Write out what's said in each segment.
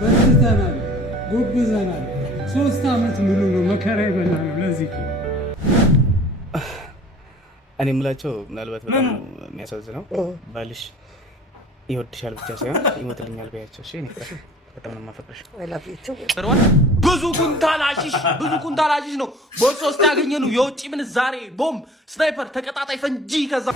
በርትተናል፣ ጎብዘናል። 3 ዓመት ሙሉ ነው መከራ ይበላል። ለዚህ እኔ የምላቸው ምናልባት በጣም የሚያሳዝነው ባልሽ ይወድሻል ብቻ ሳይሆን ይሞትልኛል በያቸው። እሺ እኔ በጣም ነው የማፈቅርሽ። ብዙ ኩንታል አሺሽ ነው በሶስት ያገኘነው የውጭ ምንዛሬ ቦምብ፣ ስናይፐር፣ ተቀጣጣይ ፈንጂ። ከዛ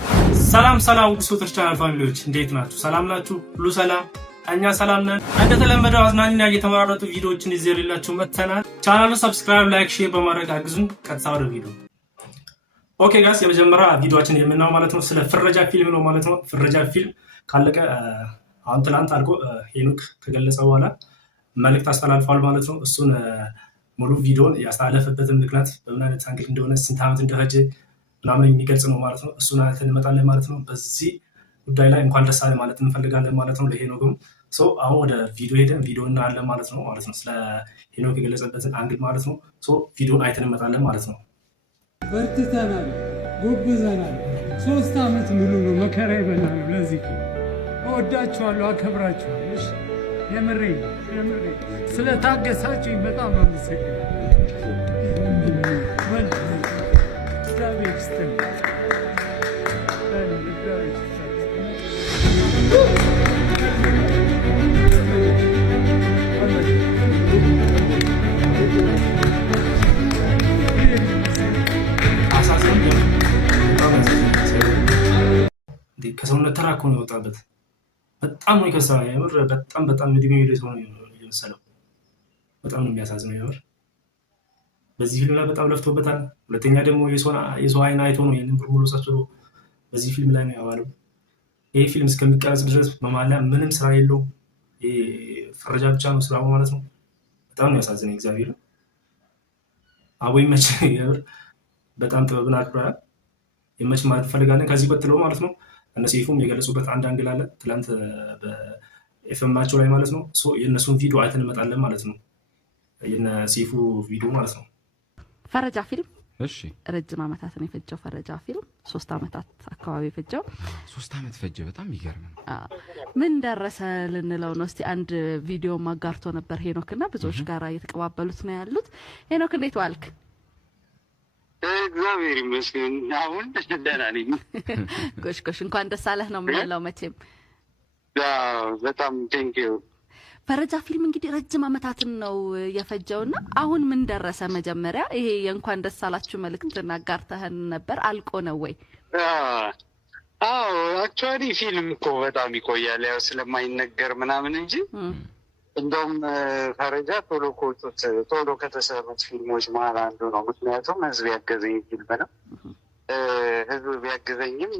ሰላም ውድ ሶተር ቻናል ፋሚሊዎች እንዴት ናችሁ? ሰላም ናችሁ? ሁሉ ሰላም? እኛ ሰላም ነን። እንደተለመደው አዝናኝና እየተመራረጡ ቪዲዮዎችን ይዘንላችሁ መጥተናል። ቻናሉን ሰብስክራይብ፣ ላይክ፣ ሼር በማድረግ አግዙን። ቀጥታ ወደ ቪዲዮ። ኦኬ ጋይስ፣ የመጀመሪያ ቪዲዮአችን የምናየው ማለት ነው ስለ ፍረጃ ፊልም ነው ማለት ነው። ፍረጃ ፊልም ካለቀ አሁን ትላንት አልቆ ሄኖክ ከገለጸ በኋላ መልእክት አስተላልፏል ማለት ነው። እሱን ሙሉ ቪዲዮን ያስተላለፈበትን ምክንያት በምን አይነት አንግል እንደሆነ ስንት ዓመት እንደፈጀ ምናምን የሚገልጽ ነው ማለት ነው። እሱን አይተን እንመጣለን ማለት ነው። በዚህ ጉዳይ ላይ እንኳን ደስ አለ ማለት እንፈልጋለን ማለት ነው ለሄኖክም። አሁን ወደ ቪዲዮ ሄደን ቪዲዮ እናያለን ማለት ነው ስለ ሄኖክ የገለጸበትን አንግል ማለት ነው። ቪዲዮን አይተን እንመጣለን ማለት ነው። በርትተናል፣ ጎብዘናል። 3 ዓመት ሙሉ ነው መከራ ይበላል። ለዚህ እወዳችኋለሁ፣ አከብራችኋለሁ። የምሬ ስለታገሳችሁኝ በጣም አመሰግናለሁ። ከሰውነት ተራኮ ነው የወጣበት። በጣም ነው የከሳ የምር በጣም እድሜ ሄደ ሰው ነው የመሰለው። በጣም ነው የሚያሳዝነው የምር። በዚህ ፊልም ላይ በጣም ለፍቶበታል። ሁለተኛ ደግሞ የሰው አይን አይቶ ነው ይሄንን ብር ሙሉ ሰብስቦ በዚህ ፊልም ላይ ነው ያዋለው። ይሄ ፊልም እስከሚቀረጽ ድረስ በማላ ምንም ስራ የለውም። ፍረጃ ብቻ ነው ስራው ማለት ነው። በጣም ነው ያሳዝነው እግዚአብሔር። አቦ ይመች የምር በጣም ጥበብን አክብራል። ይመች ማለት ፈልጋለን ከዚህ ቀጥሎ ማለት ነው። እነ ሴፉም የገለጹበት አንድ አንግል አለ ትላንት በኤፍኤማቸው ላይ ማለት ነው። የእነሱን ቪዲዮ አይተን እንመጣለን ማለት ነው። የነ ሴፉ ቪዲዮ ማለት ነው። ፈረጃ ፊልም ረጅም ዓመታትን የፈጀው ፈረጃ ፊልም 3 ዓመታት አካባቢ የፈጀው 3 ዓመት ፈጀ። በጣም ይገርም ነው። ምን ደረሰ ልንለው ነው። እስቲ አንድ ቪዲዮ ማጋርቶ ነበር ሄኖክና ብዙዎች ጋር እየተቀባበሉት ነው ያሉት። ሄኖክ እንዴት ዋልክ? እግዚአብሔር ይመስገን አሁን ደህና ነኝ። ጎሽ እንኳን ደስ አለህ ነው የምንለው መቼም። በጣም ቴንኪው። ፈረጃ ፊልም እንግዲህ ረጅም ዓመታትን ነው የፈጀውና አሁን ምን ደረሰ? መጀመሪያ ይሄ የእንኳን ደስ አላችሁ መልእክትን አጋርተህን ነበር፣ አልቆ ነው ወይ? አክቹዋሊ ፊልም እኮ በጣም ይቆያል ያው ስለማይነገር ምናምን እንጂ እንደውም ፈረጃ ቶሎ ከተሰሩት ፊልሞች መሀል አንዱ ነው። ምክንያቱም ህዝብ ያገዘኝ ፊልም ነው። ህዝብ ቢያገዘኝም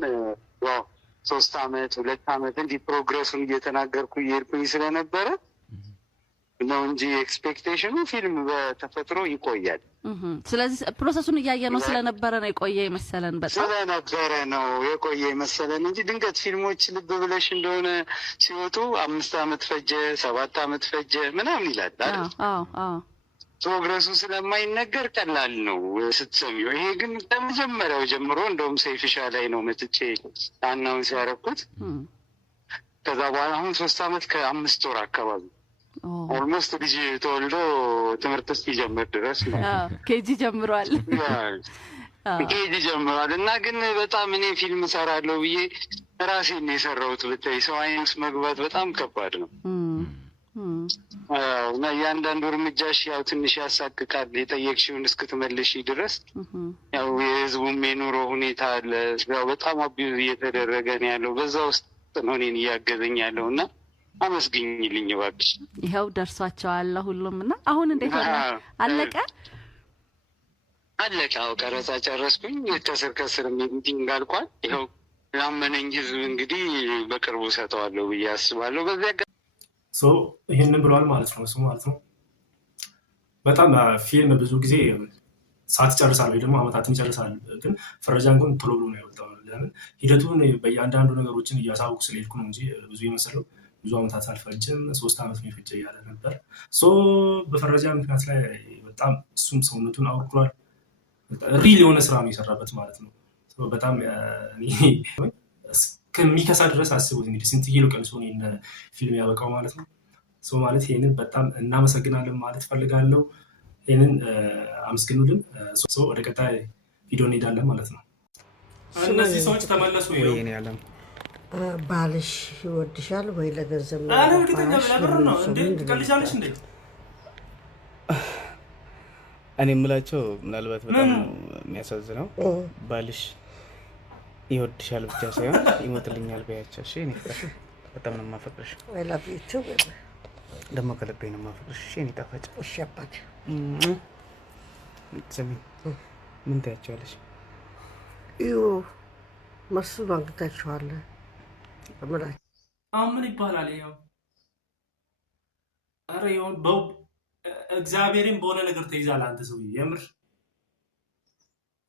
ያው 3 ዓመት 2 ዓመት እንዲህ ፕሮግረሱን እየተናገርኩ እየሄድኩኝ ስለነበረ ነው እንጂ ኤክስፔክቴሽኑ ፊልም በተፈጥሮ ይቆያል። ስለዚህ ፕሮሰሱን እያየ ነው ስለነበረ ነው የቆየ የመሰለን። በጣም ስለነበረ ነው የቆየ የመሰለን እንጂ ድንገት ፊልሞች ልብ ብለሽ እንደሆነ ሲወጡ 5 ዓመት ፈጀ 7 ዓመት ፈጀ ምናምን ይላል አይደል? ፕሮግረሱ ስለማይነገር ቀላል ነው ስትሰሚው። ይሄ ግን ከመጀመሪያው ጀምሮ እንደውም ሰይፍሻ ላይ ነው መጥቼ አናውንስ ያደረኩት። ከዛ በኋላ አሁን 3 ዓመት ከ5 ወር አካባቢ ኦልሞስት ልጅ ተወልዶ ትምህርት እስኪጀምር ድረስ ነው። ኬጂ ጀምሯል እና ግን በጣም እኔ ፊልም እሰራለሁ ብዬ ራሴን ነው የሰራሁት። ብታይ ሰው አይን ውስጥ መግባት በጣም ከባድ ነው እና እያንዳንዱ እርምጃሽ ያው ትንሽ ያሳቅቃል የጠየቅሽውን እስክትመልሽ ድረስ። ያው የህዝቡም የኑሮ ሁኔታ አለ። ያው በጣም አቢዩዝ እየተደረገ ነው ያለው። በዛ ውስጥ ነው እኔን እያገዘኝ ያለው እና አመስግኝልኝ እባክሽ። ይኸው ደርሷቸዋል ሁሉም። እና አሁን እንዴት ሆነ? አለቀ። አዎ ቀረጻ ጨረስኩኝ። ከስር ሚቲንግ አልቋል። ይኸው ያመነኝ ህዝብ እንግዲህ በቅርቡ ሰጠዋለሁ ብዬ አስባለሁ። በዚያ ይህንን ብለዋል ማለት ነው እሱ ማለት ነው። በጣም ፊልም ብዙ ጊዜ ሰዓት ይጨርሳል ወይ ደግሞ ዓመታትን ይጨርሳል። ግን ፈረጃን ግን ቶሎ ብሎ ነው ያወጣው። ለምን ሂደቱን በእያንዳንዱ ነገሮችን እያሳወቁ ስለሄድኩ ነው እንጂ ብዙ የመሰለው ብዙ ዓመታት አልፈጅም 3 ዓመት ነው የፈጀ እያለ ነበር። በፈረጃ ምክንያት ላይ በጣም እሱም ሰውነቱን አውርዷል። ሪል የሆነ ስራ ነው የሰራበት ማለት ነው። በጣም እስከሚከሳ ድረስ አስቡት እንግዲህ ስንት ኪሎ ቀንሶ ፊልም ያበቃው ማለት ነው። ሰው ማለት ይሄንን በጣም እናመሰግናለን ማለት ፈልጋለሁ። ይሄንን አመስግኑልን። ሰው ወደ ቀጣይ ቪዲዮ እንሄዳለን ማለት ነው። እነዚህ ሰዎች ተመለሱ። ወይኔ ያለም ባልሽ ይወድሻል ወይ ለገንዘብ ነው? አረ እርግጠኛ ብለህ ነው እንዴ? ትቀልጃለሽ እንዴ? እኔ የምላቸው ምናልባት በጣም የሚያሳዝነው ባልሽ ይወድሻል ብቻ ሳይሆን ይሞትልኛል በያቸው። እሺ እኔ በጣም ነው የማፈቅርሽ። አይ ላቭ ዩ ቱ ደግሞ ከልቤ ነው የማፈቅርሽ። እሺ እኔ ጣፋጭ። እሺ አባቴ ስሚ፣ ምን ታያቸዋለሽ? እዩ መስሉ አንግታችኋል። አሁን ምን ይባላል? ይኸው አረ ይሁን እግዚአብሔርን በሆነ ነገር ተይዛል አንተ ሰውዬ። የምር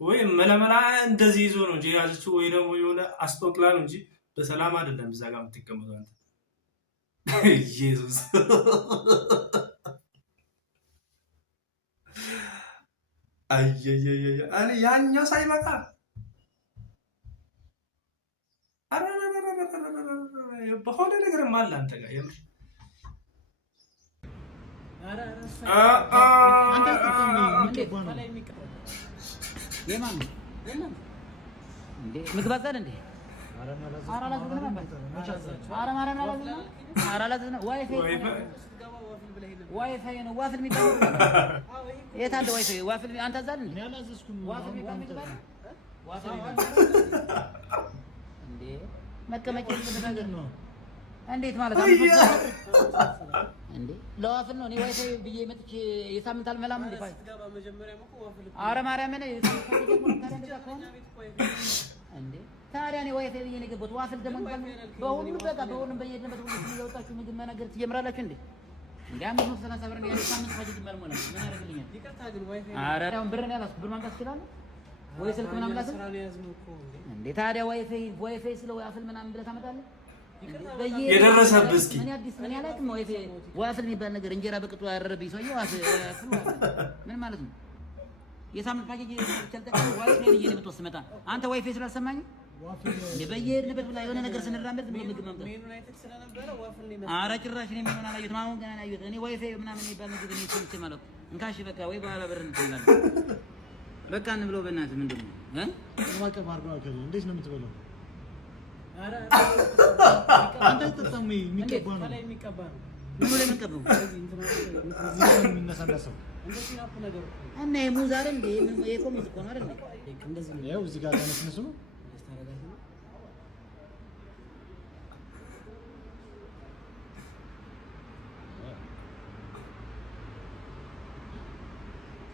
ወይ መለመላ እንደዚህ ይዞ ነው እንጂ ያዝችው ወይ ደግሞ የሆነ አስቶክላ ነው እንጂ በሰላም አይደለም እዛ ጋር የምትቀመጠው አንተ። ኢየሱስ አየየየ አለ ያኛ ሳይበቃ በሆነ ነገር ማለ አንተ ጋር የምር ምግባዛል እንዴ? ዋይፋይ ነው ዋፍል የሚባል የት አለ ዋይፋይ? ዋፍል አንተ አዛል እንዴ? ዋፍል የሚባል እንዴ? መቀመጫ ነገር ነው። እንዴት ማለት ነው? እንዴ ለዋፍል ነው። እኔ ዋይፋይ ብዬ መጥቼ የሳምንት አልመላም እንዴ? አረ ማርያም ነኝ እንዴ? ታዲያ እኔ ዋይፋይ ብዬ ነው የገባሁት። ዋፍል ደግሞ በሁሉም በቃ በሁሉም በየሄድንበት ሁሉ እየወጣችሁ ምግብ መናገር ትጀምራላችሁ እንዴ? እንዴ 530 ብር ነው የሳምንት ፋጅ ትመልሞ ነው። ምን አደረግልኛል? ይቅርታ ግን ዋይፋይ አረ አሁን ብር ነው ያላስኩ። ብር ማምጣት ትችላለህ ወይ? ስልክ ምናምን ላስብ እንዴ? ታዲያ ዋይፋይ ስለ ዋፍል ምናምን ብለህ ታመጣለህ? የደረሰብህ እስኪ ምን አዲስ ምን ያላቅም ዋፍል የሚባል ነገር እንጀራ በቅጡ ያረረብኝ ሰውዬው ዋፍል ምን ማለት ነው? የሳምንት ፓኬጅ ተልተቀ ዋይፋይ ነው የምትወስድ መጣ አንተ ዋይፋይ ስላልሰማኝ በየሄድንበት ብላ የሆነ ነገር ስንራመድ ምግብ ማምጣት ኧረ ጭራሽ እኔ ምን አላየሁትም። አሁን ገና አላየሁትም። እኔ ዋይፋይ ምናምን የሚባል ምግብ እኔ ሰምቼ ማለት ነው። እንካሽ በቃ ወይ በኋላ ብር እንፈልጋለን በቃ እንብለው። በእናትህ ምንድን ነው ማቀፍ አድርገው አከለ እንዴት ነው የምትበላው? ኧረ አንተ ተጠጣም የሚቀባ ነው ላይ የሚቀባ ነው ምን ላይ የሚቀባው እዚህ ነው የሚነሳነሰው እንደዚህ ነው ነገር እና ሙዝ አይደል እንዴ? የቆሙት እኮ ነው አይደል? እንደዚህ ነው ያው እዚህ ጋር ተነስነሱ ነው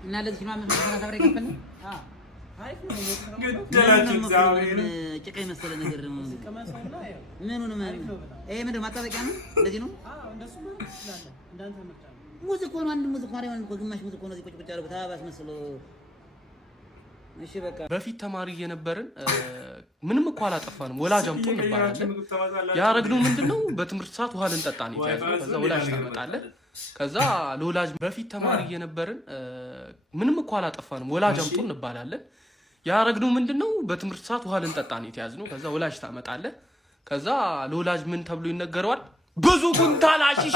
እና ለዚህ ነው ማለት ነው ታብሬ ከፈለ አሪፍ ነው ግደላችሁ እግዚአብሔር ጭቃ የመሰለ ነገር ነው ምን ሆነ ማለት ነው ይሄ ምንድነው ማጣበቂያ ነው እንደዚህ ነው እንደሱ ማለት ይችላል እንዳንተ ምርጫ ሙዝ እኮ ነው አንድ ሙዝ እኮ ነው እኮ ግማሽ ሙዝ እኮ ነው ቁጭ ቁጭ አድርጎ ታባስ መስሎ እሺ በቃ በፊት ተማሪ የነበርን ምንም እኮ አላጠፋንም ወላጅ አምጡ እንባላለን ያረግነው ምንድነው በትምህርት ሰዓት ውሃ ልንጠጣ ነው ያለው ከዛ ወላጅ ታመጣለህ ከዛ ለወላጅ በፊት ተማሪ የነበርን ምንም እኮ አላጠፋንም ወላጅ አምጡ እንባላለን ያረግነው ምንድነው በትምህርት ሰዓት ውሃ ልንጠጣ ነው ያዝነው ከዛ ወላጅ ታመጣለህ ከዛ ለወላጅ ምን ተብሎ ይነገረዋል ብዙ ኩንታል አሺሽ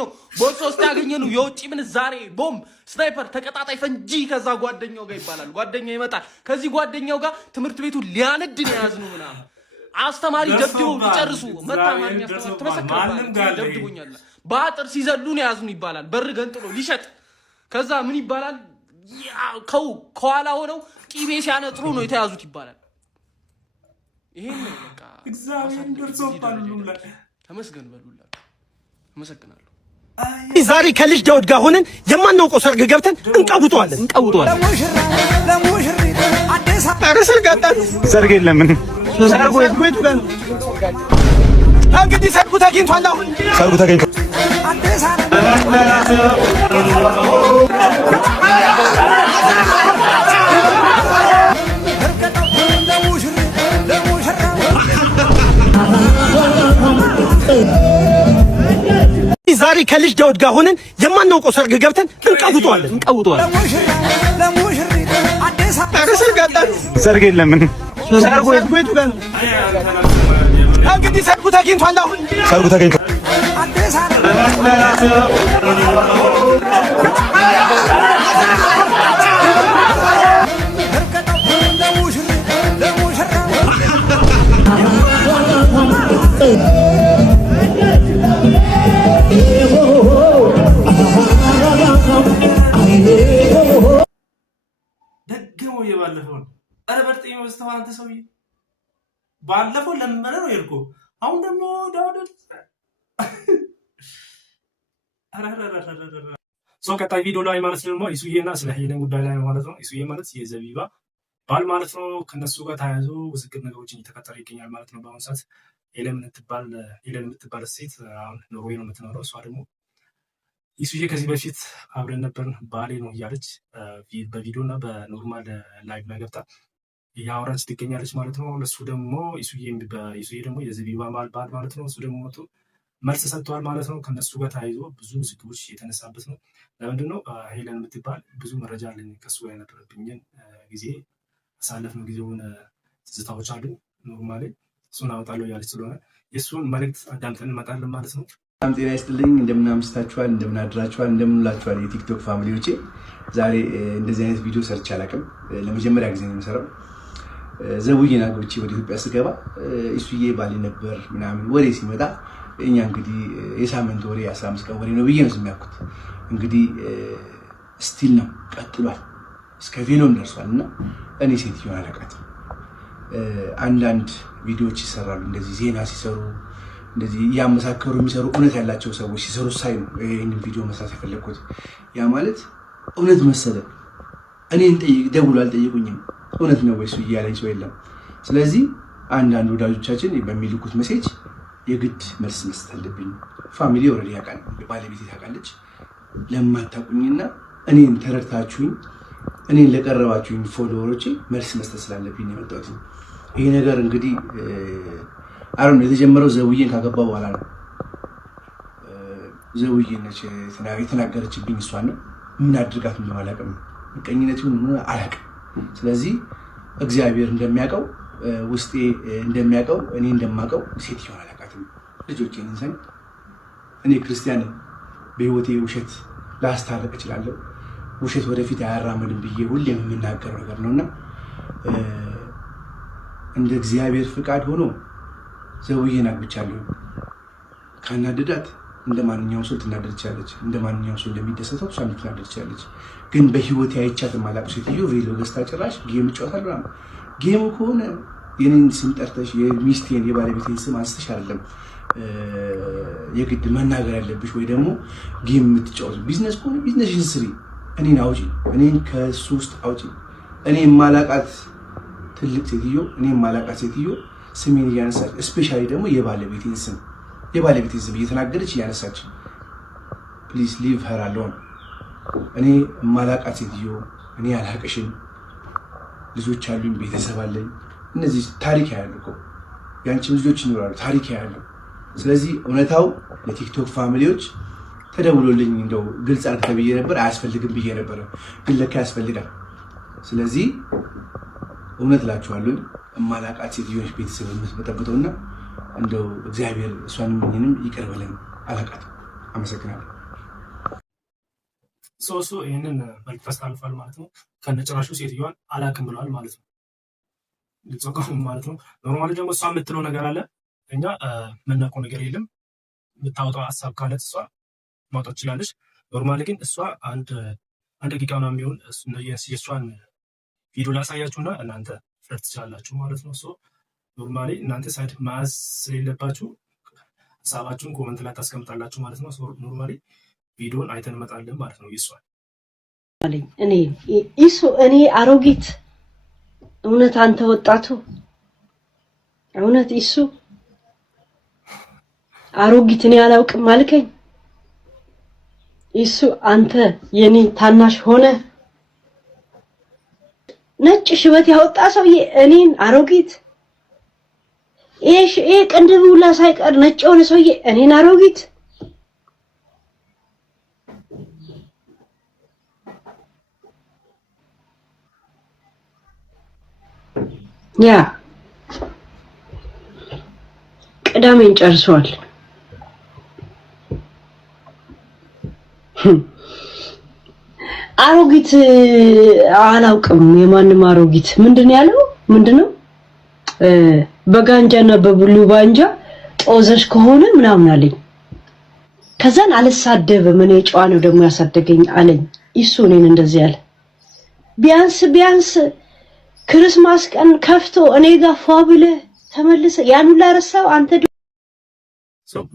ነው በሶስት ያገኘነው የውጪ ምንዛሬ ቦምብ ስናይፐር ተቀጣጣይ ፈንጂ ከዛ ጓደኛው ጋር ይባላል ጓደኛው ይመጣል ከዚህ ጓደኛው ጋር ትምህርት ቤቱ ሊያነድ ነው ያዝነው ምናምን አስተማሪ ደብድቦ ቢጨርሱ መታማኛ አስተማሪ ተመሰከረባል ደብድቦኛል በአጥር ሲዘሉ ነው ያዝኑ ይባላል በር ገንጥሎ ሊሸጥ ከዛ ምን ይባላል ከኋላ ሆነው ቂቤ ሲያነጥሩ ነው የተያዙት ይባላል ይሄን ነው በቃ እግዚአብሔር ደርሶባል ሁሉም ላይ ተመስገን በሉላ ተመስገናለሁ ዛሬ ከልጅ ዳውድ ጋር ሆነን የማናውቀው ሰርግ ገብተን እንቀውጠዋለን ለሙሽሪ አዲስ አበባ ሰርግ የለም ሰርጉ የት ጋር እንግዲህ ሰርጉ ተገኝቷል አሁን ሰርጉ ተገኝቷል አዲስ ዛሬ ከልጅ ዳውድ ጋር ሆነን የማናውቀው ሰርግ ገብተን እንቀውጠዋለን ለሙሽሪ አዲስ አበባ ሰርግ የለም ሰርጉ የት ጋር እንግዲህ ሰርጉ ተገኝቷል። አሁን ሰርጉ ተገኝቷል። ደግሞ የባለፈው አረ በርጤ መስተው አንተ ሰውዬ ባለፈው ለመረ ነው የልኩ አሁን ደግሞ ዳውድ ሰው ቀጣይ ቪዲዮ ላይ ማለት ነው ኢሱዬና ስለ ሄለን ጉዳይ ላይ ማለት ነው። ኢሱዬ ማለት የዘቢባ ባል ማለት ነው። ከነሱ ጋር ተያይዞ ውዝግብ ነገሮችን እየተፈጠረ ይገኛል ማለት ነው። በአሁኑ ሰዓት ሄለን የምትባል ሴት አሁን ኖርዌይ ነው የምትኖረው። እሷ ደግሞ ኢሱዬ ከዚህ በፊት አብረን ነበር ባሌ ነው እያለች በቪዲዮ እና በኖርማል ላይቭ ላይ ገብታ እያወራች ትገኛለች ማለት ነው። ለሱ ደግሞ ኢሱዬ ደግሞ የዘቢባ ባል ማለት ነው። እሱ ደግሞ መቶ መልስ ሰጥተዋል ማለት ነው። ከነሱ ጋር ተያይዞ ብዙ ምስክሮች የተነሳበት ነው። ለምንድን ነው ሄለን የምትባል ብዙ መረጃ አለኝ ከሱ ጋር የነበረብኝን ጊዜ አሳለፍነው ጊዜውን ትዝታዎች አሉ ኖርማሊ እሱን አወጣለሁ እያለች ስለሆነ የእሱን መልዕክት አዳምጠን እንመጣለን ማለት ነው። በጣም ጤና ይስጥልኝ። እንደምን አምስታችኋል፣ እንደምን አድራችኋል፣ እንደምን ውላችኋል የቲክቶክ ፋሚሊዎቼ። ዛሬ እንደዚህ አይነት ቪዲዮ ሰርቼ አላውቅም። ለመጀመሪያ ጊዜ ነው የምሰራው። ዘቡዬን አግብቼ ወደ ኢትዮጵያ ስገባ ኢሱዬ ባሌ ነበር ምናምን ወሬ ሲመጣ እኛ እንግዲህ የሳምንት ወሬ 15 ቀን ወሬ ነው ብዬ ነው የሚያውቁት። እንግዲህ ስቲል ነው ቀጥሏል፣ እስከ ቬሎም ደርሷል። እና እኔ ሴትዮን አላውቃትም። አንዳንድ ቪዲዮዎች ይሰራሉ እንደዚህ ዜና ሲሰሩ እንደዚህ እያመሳከሩ የሚሰሩ እውነት ያላቸው ሰዎች ሲሰሩ ሳይ ነው ይህንን ቪዲዮ መስራት የፈለግኩት። ያ ማለት እውነት መሰለ። እኔን ደውሎ አልጠየቁኝም። እውነት ነው ወይስ እያለኝ ሰው የለም። ስለዚህ አንዳንድ ወዳጆቻችን በሚልኩት ሜሴጅ የግድ መልስ መስጠት አለብኝ። ፋሚሊ ኦልሬዲ ያውቃል፣ ባለቤቴ ታውቃለች። ለማታውቁኝና እኔን ተረድታችሁኝ እኔን ለቀረባችሁኝ ፎሎወሮቼ መልስ መስጠት ስላለብኝ የመጣሁት። ይሄ ነገር እንግዲህ አሁን የተጀመረው ዘውዬን ካገባ በኋላ ነው። ዘውዬ ነች የተናገረችብኝ፣ እሷ ነው። ምን አድርጋት ምን አላውቅም፣ ምቀኝነት ይሁን ምን አላውቅም። ስለዚህ እግዚአብሔር እንደሚያውቀው ውስጤ እንደሚያውቀው እኔ እንደማውቀው ሴትዮን አላውቃትም። ልጆቼን እንሰኝ እኔ ክርስቲያን ነኝ። በህይወቴ ውሸት ላስታረቅ እችላለሁ። ውሸት ወደፊት አያራምድም ብዬ ሁሌም የምናገረው ነገር ነውና እንደ እግዚአብሔር ፍቃድ ሆኖ ዘውዬን አግብቻለሁ። ካናደዳት እንደ ማንኛውም ሰው ትናደድ ትችላለች። እንደ ማንኛውም ሰው እንደሚደሰተው እሷ ልትናደድ ትችላለች። ግን በህይወቴ አይቻት የማላውቅ ሴትዮ ቬሎ ገዝታ ጭራሽ ጌም እጫወታለሁ። ጌሙ ከሆነ የኔን ስም ጠርተሽ የሚስቴን የባለቤቴን ስም አንስተሽ አይደለም የግድ መናገር ያለብሽ፣ ወይ ደግሞ ጌም የምትጫወት ቢዝነስ ከሆነ ቢዝነስሽን ስሪ። እኔን አውጪ፣ እኔን ከሱ ውስጥ አውጪ። እኔ የማላውቃት ትልቅ ሴትዮ፣ እኔ የማላውቃት ሴትዮ ስሜን እያነሳች እስፔሻሊ ደግሞ የባለቤቴን ስም እየተናገረች እያነሳች ፕሊዝ ሊቭ ሄር አሎን። እኔ የማላውቃት ሴትዮ፣ እኔ አላውቅሽም፣ ልጆች አሉኝ፣ ቤተሰብ አለኝ። እነዚህ ታሪክ ያያሉ እኮ ያንቺም ልጆች ይኖራሉ፣ ታሪክ ያያሉ። ስለዚህ እውነታው ለቲክቶክ ፋሚሊዎች ተደውሎልኝ እንደው ግልጽ አድርገህ ብዬ ነበር፣ አያስፈልግም ብዬ ነበር፣ ግን ለካ ያስፈልጋል። ስለዚህ እውነት እላችኋለሁ የማላውቃት ሴትዮች ቤተሰብ የምትበጠብጠውና እንደው እግዚአብሔር እሷንም እኔንም ይቅር በለን። አላውቃትም። አመሰግናለሁ። ሶሱ ይህንን መልዕክት አስተላልፏል ማለት ነው። ከነጭራሹ ሴትዮዋን አላውቅም ብለዋል ማለት ነው። ልትጾቀሙ ማለት ነው። ኖርማሊ ደግሞ እሷ የምትለው ነገር አለ፣ እኛ የምናውቀው ነገር የለም። የምታወጣው ሀሳብ ካለት እሷ ማውጣት ትችላለች። ኖርማሊ ግን እሷ አንድ ደቂቃ ነው የሚሆን የእሷን ቪዲዮ ላሳያችሁና እናንተ ፍረት ትችላላችሁ ማለት ነው። ኖርማሊ እናንተ ሳይድ መያዝ ስለሌለባችሁ ሀሳባችሁን ኮመንት ላይ ታስቀምጣላችሁ ማለት ነው። ኖርማሊ ቪዲዮን አይተን እንመጣለን ማለት ነው። ይሷል እኔ አሮጊት እውነት አንተ ወጣቱ እውነት እሱ አሮጊት እኔ አላውቅም አልከኝ። እሱ አንተ የኔ ታናሽ ሆነ ነጭ ሽበት ያወጣ ሰውዬ እኔን አሮጊት ይሄ ቅንድቡ ሁላ ሳይቀር ነጭ የሆነ ሰውዬ እኔን አሮጊት ያ ቅዳሜን ጨርሷል። አሮጊት አላውቅም የማንም አሮጊት ምንድነው ያለው ምንድነው በጋንጃና በብሉ ባንጃ ጦዘሽ ከሆነ ምናምን አለኝ። ከዛን አልሳደብም እኔ ጨዋ ነው ደግሞ ያሳደገኝ አለኝ። እሱ እኔን እንደዚህ ያለ ቢያንስ ክርስማስ ቀን ከፍቶ እኔ ጋር ፏ ብለህ ተመልሰ ያን ሁላ ረሳው አንተ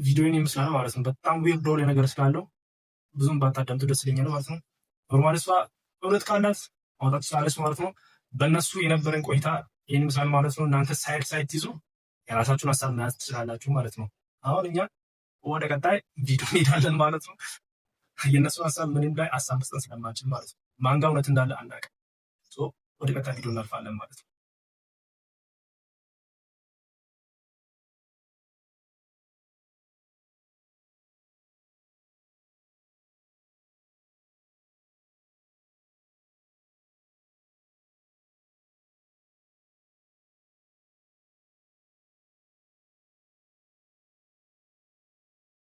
ቪዲዮን ይመስላል ማለት ነው። በጣም ዊርድ ዶል ነገር ስላለው ብዙም ባታዳምጡ ደስ ይለኛል ማለት ነው። ኖርማሊ እሷ እውነት ካላት ማውጣት ትችላለች ማለት ነው። በእነሱ የነበረን ቆይታ ይህን ይመስላል ማለት ነው። እናንተ ሳይት ይዙ የራሳችሁን ሀሳብ መያዝ ትችላላችሁ ማለት ነው። አሁን እኛ ወደ ቀጣይ ቪዲዮ እንሄዳለን ማለት ነው። የእነሱ ሀሳብ ምንም ላይ ሀሳብ መስጠት ስለማንችል ማለት ነው። ማንጋ እውነት እንዳለ አናውቅም። ወደ ቀጣይ ቪዲዮ እናልፋለን ማለት ነው።